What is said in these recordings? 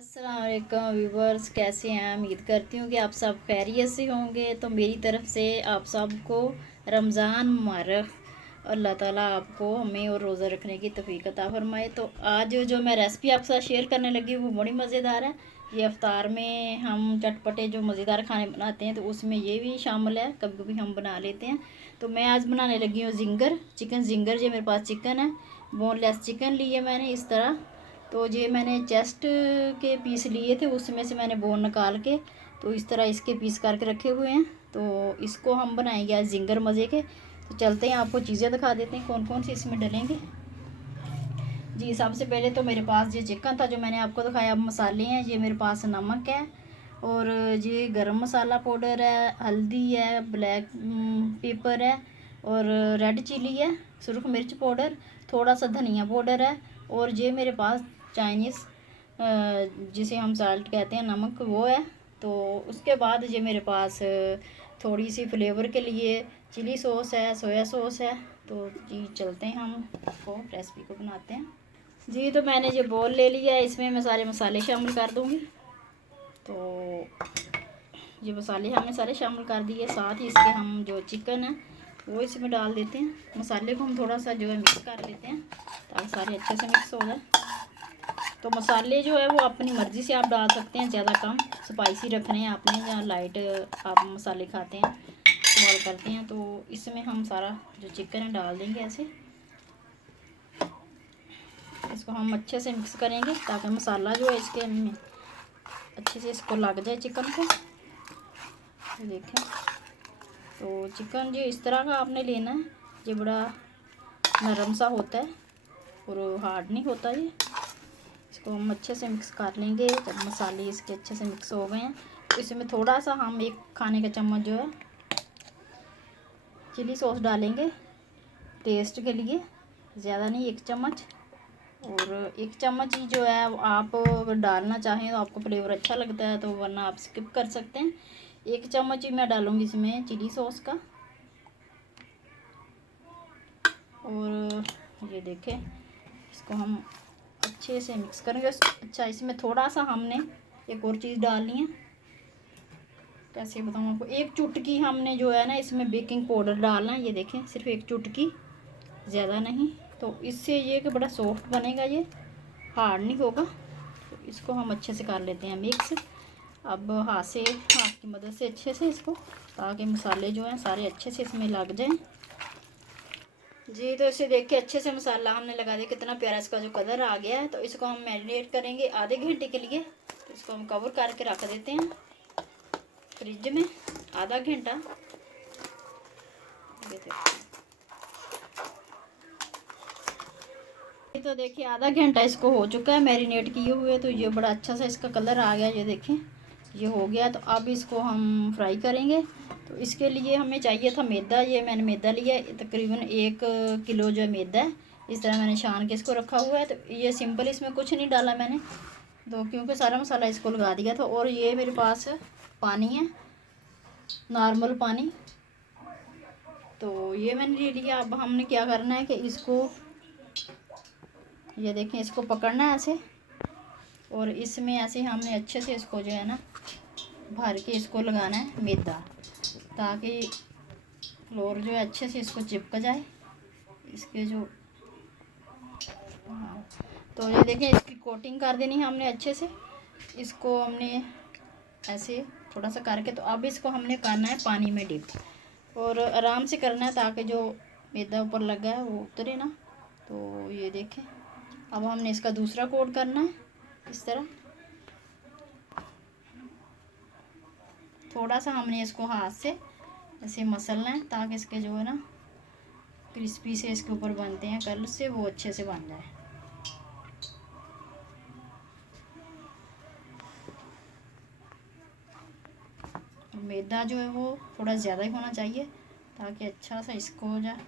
अस्सलाम वालेकुम व्यूवर्स, कैसे हैं? उम्मीद करती हूँ कि आप सब खैरियत से होंगे। तो मेरी तरफ से आप सबको रमज़ान मुबारक। अल्लाह ताला आपको हमें और रोज़ा रखने की तौफीक अता फरमाए। तो आज जो मैं रेसिपी आपके साथ शेयर करने लगी हूँ वो बड़ी मज़ेदार है। ये इफ्तार में हम चटपटे जो मज़ेदार खाने बनाते हैं तो उसमें ये भी शामिल है, कभी कभी हम बना लेते हैं। तो मैं आज बनाने लगी हूँ चिकन जिंगर। जो मेरे पास चिकन है, बोनलेस चिकन ली है मैंने इस तरह। तो ये मैंने चेस्ट के पीस लिए थे, उसमें से मैंने बोन निकाल के तो इस तरह इसके पीस करके रखे हुए हैं। तो इसको हम बनाएंगे आज जिंगर मज़े के। तो चलते हैं, आपको चीज़ें दिखा देते हैं कौन कौन सी इसमें डलेंगे। जी, सबसे पहले तो मेरे पास ये चिकन था जो मैंने आपको दिखाया। अब मसाले हैं, ये मेरे पास नमक है और ये गरम मसाला पाउडर है, हल्दी है, ब्लैक पेपर है और रेड चिली है, सुरख मिर्च पाउडर, थोड़ा सा धनिया पाउडर है और ये मेरे पास चाइनीज़ जिसे हम साल्ट कहते हैं, नमक, वो है। तो उसके बाद ये मेरे पास थोड़ी सी फ्लेवर के लिए चिली सॉस है, सोया सॉस है। तो जी चलते हैं, हम इसको रेसिपी को बनाते हैं। जी, तो मैंने ये बोल ले लिया है, इसमें मैं सारे मसाले शामिल कर दूँगी। तो ये मसाले हमने सारे शामिल कर दिए, साथ ही इसके हम जो चिकन है वो इसमें डाल देते हैं। मसाले को हम थोड़ा सा जो है मिक्स कर लेते हैं ताकि सारे अच्छे से मिक्स हो जाए। तो मसाले जो है वो अपनी मर्ज़ी से आप डाल सकते हैं, ज़्यादा कम स्पाइसी रखने हैं आपने या लाइट आप मसाले खाते हैं इस्तेमाल करते हैं। तो इसमें हम सारा जो चिकन है डाल देंगे ऐसे। इसको हम अच्छे से मिक्स करेंगे ताकि मसाला जो है इसके में अच्छे से इसको लग जाए चिकन को। देखें, तो चिकन जो इस तरह का आपने लेना है, ये बड़ा नरम सा होता है और हार्ड नहीं होता ये। इसको हम अच्छे से मिक्स कर लेंगे। जब मसाले इसके अच्छे से मिक्स हो गए हैं तो इसमें थोड़ा सा हम 1 खाने का चम्मच जो है चिली सॉस डालेंगे टेस्ट के लिए, ज़्यादा नहीं, 1 चम्मच। और 1 चम्मच ही जो है आप अगर डालना चाहें तो आपको फ्लेवर अच्छा लगता है तो, वरना आप स्किप कर सकते हैं। 1 चम्मच ही मैं डालूँगी इसमें चिली सॉस का। और ये देखें, इसको हम अच्छे से मिक्स करेंगे। अच्छा, इसमें थोड़ा सा हमने एक और चीज़ डालनी है, कैसे बताऊँ आपको। 1 चुटकी हमने जो है ना इसमें बेकिंग पाउडर डालना है। ये देखें, सिर्फ 1 चुटकी, ज़्यादा नहीं। तो इससे ये कि बड़ा सॉफ्ट बनेगा, ये हार्ड नहीं होगा। तो इसको हम अच्छे से कर लेते हैं मिक्स। अब हाथ की मदद से अच्छे से इसको, ताकि मसाले जो हैं सारे अच्छे से इसमें लग जाएं। जी, तो इसे देख के अच्छे से मसाला हमने लगा दिया, कितना प्यारा इसका जो कलर आ गया है। तो इसको हम मैरिनेट करेंगे आधे घंटे के लिए। तो इसको हम कवर करके रख देते हैं फ्रिज में आधा घंटा। तो देखिए, आधा घंटा इसको हो चुका है मैरिनेट किए हुए। तो ये बड़ा अच्छा सा इसका कलर आ गया, ये देखें, ये हो गया। तो अब इसको हम फ्राई करेंगे। तो इसके लिए हमें चाहिए था मैदा। ये मैंने मैदा लिया है, तकरीबन 1 किलो जो है मैदा है। इस तरह मैंने छान के इसको रखा हुआ है। तो ये सिंपल, इसमें कुछ नहीं डाला मैंने, तो क्योंकि सारा मसाला इसको लगा दिया था। और ये मेरे पास पानी है, नॉर्मल पानी। तो ये मैंने ले लिया। अब हमने क्या करना है कि इसको, ये देखें, इसको पकड़ना है ऐसे और इसमें ऐसे हमने अच्छे से इसको जो है ना भर के इसको लगाना है मैदा, ताकि फ्लोर जो है अच्छे से इसको चिपक जाए इसके जो। हाँ, तो ये देखें, इसकी कोटिंग कर देनी है हमने अच्छे से। इसको हमने ऐसे थोड़ा सा करके, तो अब इसको हमने करना है पानी में डिप और आराम से करना है ताकि जो मैदा ऊपर लगा है वो उतरे ना। तो ये देखें, अब हमने इसका दूसरा कोट करना है इस तरह। थोड़ा सा हमने इसको हाथ से ऐसे मसलना है ताकि इसके जो है ना क्रिस्पी से इसके ऊपर बनते हैं कलर से, वो अच्छे से बन जाए। मैदा जो है वो थोड़ा ज़्यादा ही होना चाहिए ताकि अच्छा सा इसको हो जाए,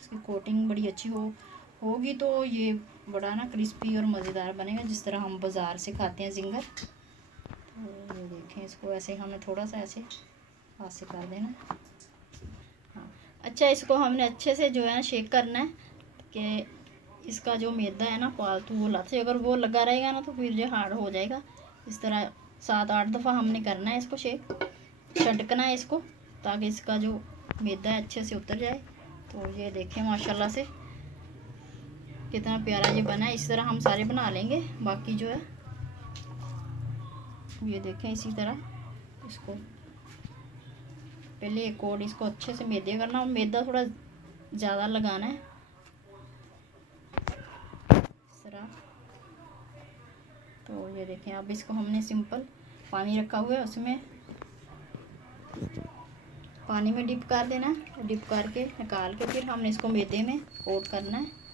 इसकी कोटिंग बड़ी अच्छी होगी तो ये बड़ा ना क्रिस्पी और मज़ेदार बनेगा, जिस तरह हम बाज़ार से खाते हैं जिंगर। तो ये देखें, इसको ऐसे हमें थोड़ा सा ऐसे हाथ से कर देना। हाँ, अच्छा, इसको हमने अच्छे से जो है ना शेक करना है कि इसका जो मैदा है ना फालतू वो लग से, अगर वो लगा रहेगा ना तो फिर जो हार्ड हो जाएगा। इस तरह 7-8 दफ़ा हमने करना है इसको शेक, चटकना है इसको, ताकि इसका जो मैदा है अच्छे से उतर जाए। तो ये देखें माशाल्लाह से कितना प्यारा ये बना है। इस तरह हम सारे बना लेंगे। बाकी जो है ये देखें इसी तरह इसको पहले एक और इसको अच्छे से मैदे करना, और मैदा थोड़ा ज़्यादा लगाना है इस तरह। तो ये देखें अब इसको हमने सिंपल पानी रखा हुआ है, उसमें पानी में डिप कर देना है। डिप करके निकाल के फिर हमने इसको मैदे में कोट करना है।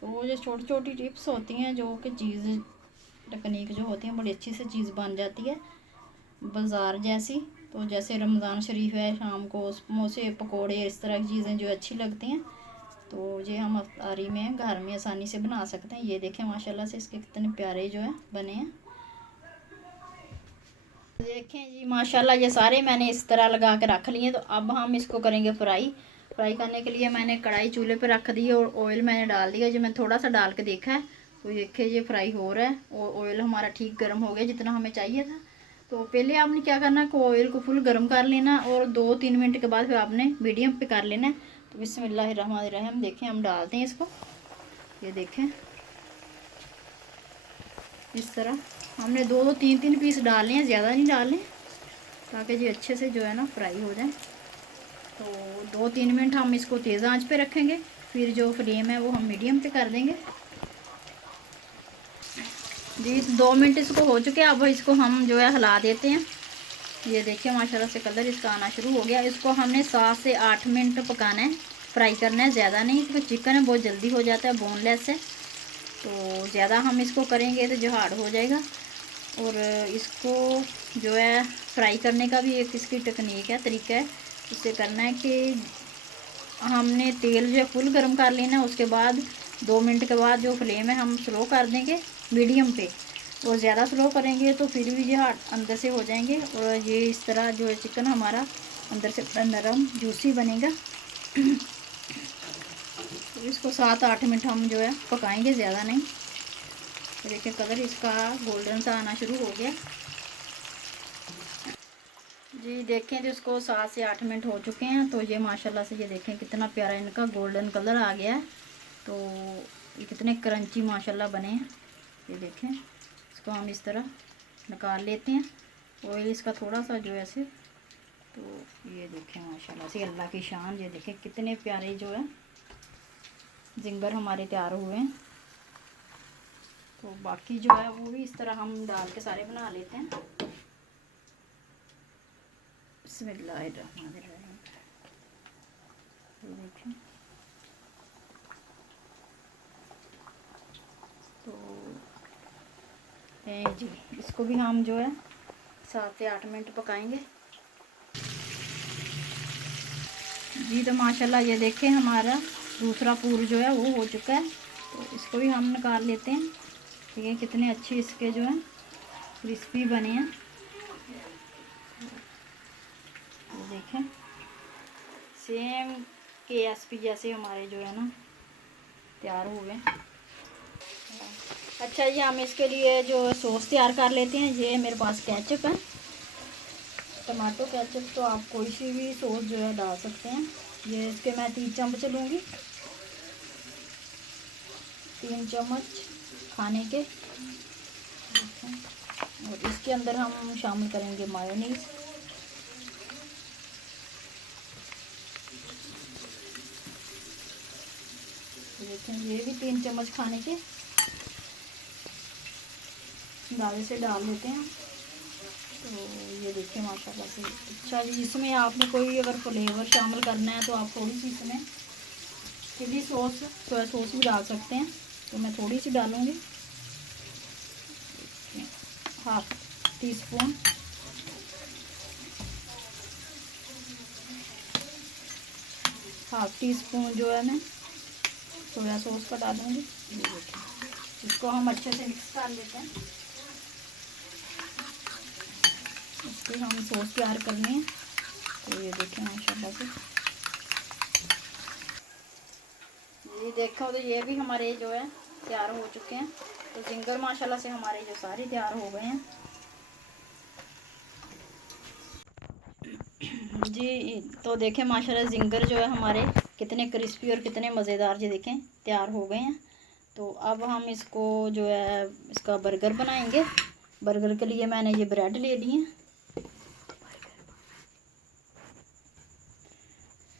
तो वो जो छोटी छोटी टिप्स होती हैं, जो कि चीज़ टेक्निक जो होती है बड़ी अच्छी से चीज़ बन जाती है बाज़ार जैसी। तो जैसे रमज़ान शरीफ है, शाम को समोसे पकोड़े इस तरह की चीज़ें जो अच्छी लगती हैं, तो ये हम अफ्तारी में घर में आसानी से बना सकते हैं। ये देखें माशाल्लाह से इसके कितने प्यारे जो है बने हैं। देखें जी माशाल्लाह ये सारे मैंने इस तरह लगा के रख लिए। तो अब हम इसको करेंगे फ्राई। फ्राई करने के लिए मैंने कढ़ाई चूल्हे पर रख दी है और ऑयल मैंने डाल दिया। जो मैंने थोड़ा सा डाल के देखा है, तो देखिए ये फ्राई हो रहा है और ऑयल हमारा ठीक गर्म हो गया जितना हमें चाहिए था। तो पहले आपने क्या करना है कि ऑयल को फुल गर्म कर लेना, और 2-3 मिनट के बाद फिर आपने मीडियम पे कर लेना है। तो बिस्मिल्लाहिर्रहमानिर्रहीम देखें हम डालते हैं इसको। ये देखें इस तरह हमने 2-3 पीस डालने हैं, ज़्यादा नहीं डालने, ताकि ये अच्छे से जो है ना फ्राई हो जाए। तो 2-3 मिनट हम इसको तेज़ आंच पे रखेंगे, फिर जो फ्लेम है वो हम मीडियम पे कर देंगे। जी 2 मिनट इसको हो चुके हैं। अब इसको हम जो है हिला देते हैं। ये देखिए माशाल्लाह से कलर इसका आना शुरू हो गया। इसको हमने 7 से 8 मिनट पकाना है, फ्राई करना है, ज़्यादा नहीं, क्योंकि चिकन है बहुत जल्दी हो जाता है बोनलेस है। तो ज़्यादा हम इसको करेंगे तो जो हार्ड हो जाएगा। और इसको जो है फ्राई करने का भी एक इसकी टेक्निक है, तरीका है। इससे करना है कि हमने तेल जो है फुल गर्म कर लेना, उसके बाद 2 मिनट के बाद जो फ्लेम है हम स्लो कर देंगे मीडियम पे। और ज़्यादा स्लो करेंगे तो फिर भी ये अंदर से हो जाएंगे, और ये इस तरह जो है चिकन हमारा अंदर से नरम जूसी बनेगा। तो इसको 7-8 मिनट हम जो है पकाएंगे, ज़्यादा नहीं। तो देखिए कलर इसका गोल्डन सा आना शुरू हो गया जी। देखें तो इसको 7 से 8 मिनट हो चुके हैं। तो ये माशाल्लाह से ये देखें कितना प्यारा इनका गोल्डन कलर आ गया है। तो ये कितने क्रंची माशाल्लाह बने हैं। ये देखें इसको हम इस तरह निकाल लेते हैं, ऑयल इसका थोड़ा सा जो ऐसे। तो ये देखें माशाल्लाह से अल्लाह की शान। ये देखें कितने प्यारे जो है जिंगर हमारे तैयार हुए हैं। तो बाकी जो है वो भी इस तरह हम डाल के सारे बना लेते हैं। बिस्मिल्लाहिर्रहमानिर्रहीम। देखें तो जी इसको भी हम जो है 7 से 8 मिनट पकाएंगे जी। तो माशाल्लाह ये देखें हमारा दूसरा पूर जो है वो हो चुका है। तो इसको भी हम निकाल लेते हैं। ठीक है कितने अच्छे इसके जो है क्रिस्पी बने हैं। ये देखें सेम KSP जैसे हमारे जो है ना तैयार हुए हैं। अच्छा जी हम इसके लिए जो सॉस तैयार कर लेते हैं। ये मेरे पास केचप है, टमाटो केचप। तो आप कोई सी भी सॉस जो है डाल सकते हैं। ये इसके मैं 3 चम्मच लूँगी, 3 चम्मच खाने के। और इसके अंदर हम शामिल करेंगे मायोनीज। देखें ये भी 3 चम्मच खाने के अंदाजे से डाल देते हैं। तो ये देखिए माशाल्लाह से अच्छा जी। इसमें आपने कोई अगर फ्लेवर शामिल करना है तो आप थोड़ी सी इसमें चिली सॉस, सोया सॉस भी डाल सकते हैं। तो मैं थोड़ी सी डालूँगी, 1/2 टीस्पून। हाफ टी स्पून जो है मैं सोया सॉस का डालूँगी। ये देखिए इसको हम अच्छे से मिक्स कर लेते हैं। इसके हम सॉस तैयार करनी है। तो ये देखें माशाल्लाह से जी देखो तो ये भी हमारे जो है तैयार हो चुके हैं। तो जिंगर माशाल्लाह से हमारे जो सारे तैयार हो गए हैं। जी तो देखें माशाल्लाह जिंगर जो है हमारे कितने क्रिस्पी और कितने मज़ेदार जी देखें तैयार हो गए हैं। तो अब हम इसको जो है इसका बर्गर बनाएंगे। बर्गर के लिए मैंने ये ब्रेड ले ली है।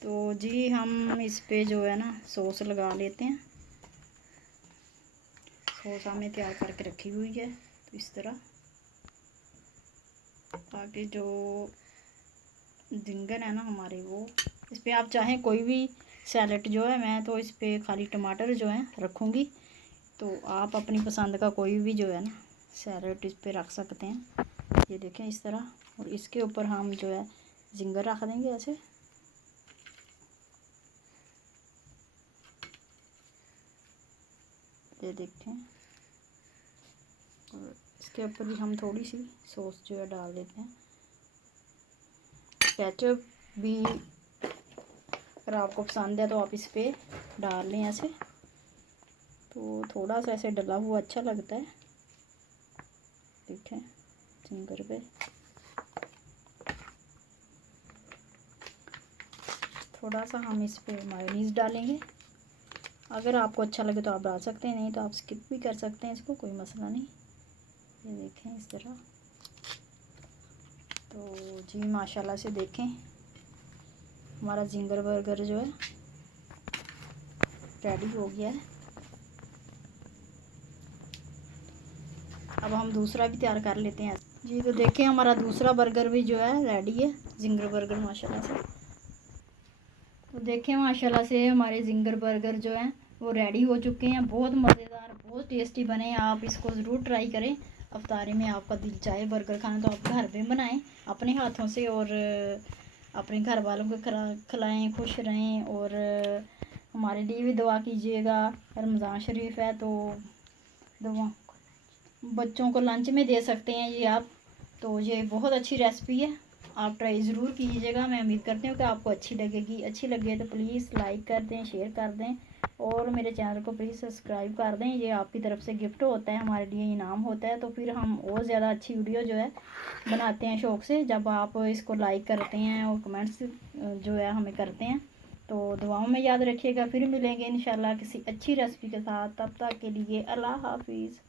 तो जी हम इस पे जो है ना सॉस लगा लेते हैं। सॉस हमने तैयार करके रखी हुई है तो इस तरह, ताकि जो जिंगर है ना हमारे वो इस पे आप चाहें कोई भी सैलेड जो है, मैं तो इस पे खाली टमाटर जो है रखूँगी। तो आप अपनी पसंद का कोई भी जो है ना सैलेड इस पे रख सकते हैं। ये देखें इस तरह, और इसके ऊपर हम जो है जिंगर रख देंगे ऐसे। ये देखें, और इसके ऊपर भी हम थोड़ी सी सॉस जो है डाल देते हैं। केचप भी अगर आपको पसंद है तो आप इस पे डाल लें ऐसे। तो थोड़ा सा ऐसे डला हुआ अच्छा लगता है। देखें जिंगर पे थोड़ा सा हम इस पे मायोनीज़ डालेंगे। अगर आपको अच्छा लगे तो आप डाल सकते हैं, नहीं तो आप स्किप भी कर सकते हैं, इसको कोई मसला नहीं। ये देखें इस तरह। तो जी माशाल्लाह से देखें हमारा जिंगर बर्गर जो है रेडी हो गया है। अब हम दूसरा भी तैयार कर लेते हैं जी। तो देखें हमारा दूसरा बर्गर भी जो है रेडी है, जिंगर बर्गर माशाल्लाह से। तो देखें माशाल्लाह से हमारे जिंगर बर्गर जो हैं वो रेडी हो चुके हैं। बहुत मज़ेदार, बहुत टेस्टी बने। आप इसको ज़रूर ट्राई करें। अफ्तारी में आपका दिल चाहे बर्गर खाना तो आप घर पे बनाएं अपने हाथों से, और अपने घर वालों को खिलाएं, खुश रहें। और हमारे लिए भी दुआ कीजिएगा। रमज़ान शरीफ है तो दुआ बच्चों को लंच में दे सकते हैं ये आप। तो ये बहुत अच्छी रेसिपी है, आप ट्राई ज़रूर कीजिएगा। मैं उम्मीद करती हूँ कि आपको अच्छी लगेगी। अच्छी लगे तो प्लीज़ लाइक कर दें, शेयर कर दें, और मेरे चैनल को प्लीज़ सब्सक्राइब कर दें। ये आपकी तरफ से गिफ्ट होता है, हमारे लिए इनाम होता है। तो फिर हम और ज़्यादा अच्छी वीडियो जो है बनाते हैं शौक़ से, जब आप इसको लाइक करते हैं और कमेंट्स जो है हमें करते हैं। तो दुआओं में याद रखिएगा। फिर मिलेंगे इंशाल्लाह किसी अच्छी रेसिपी के साथ। तब तक के लिए अल्लाह हाफिज़।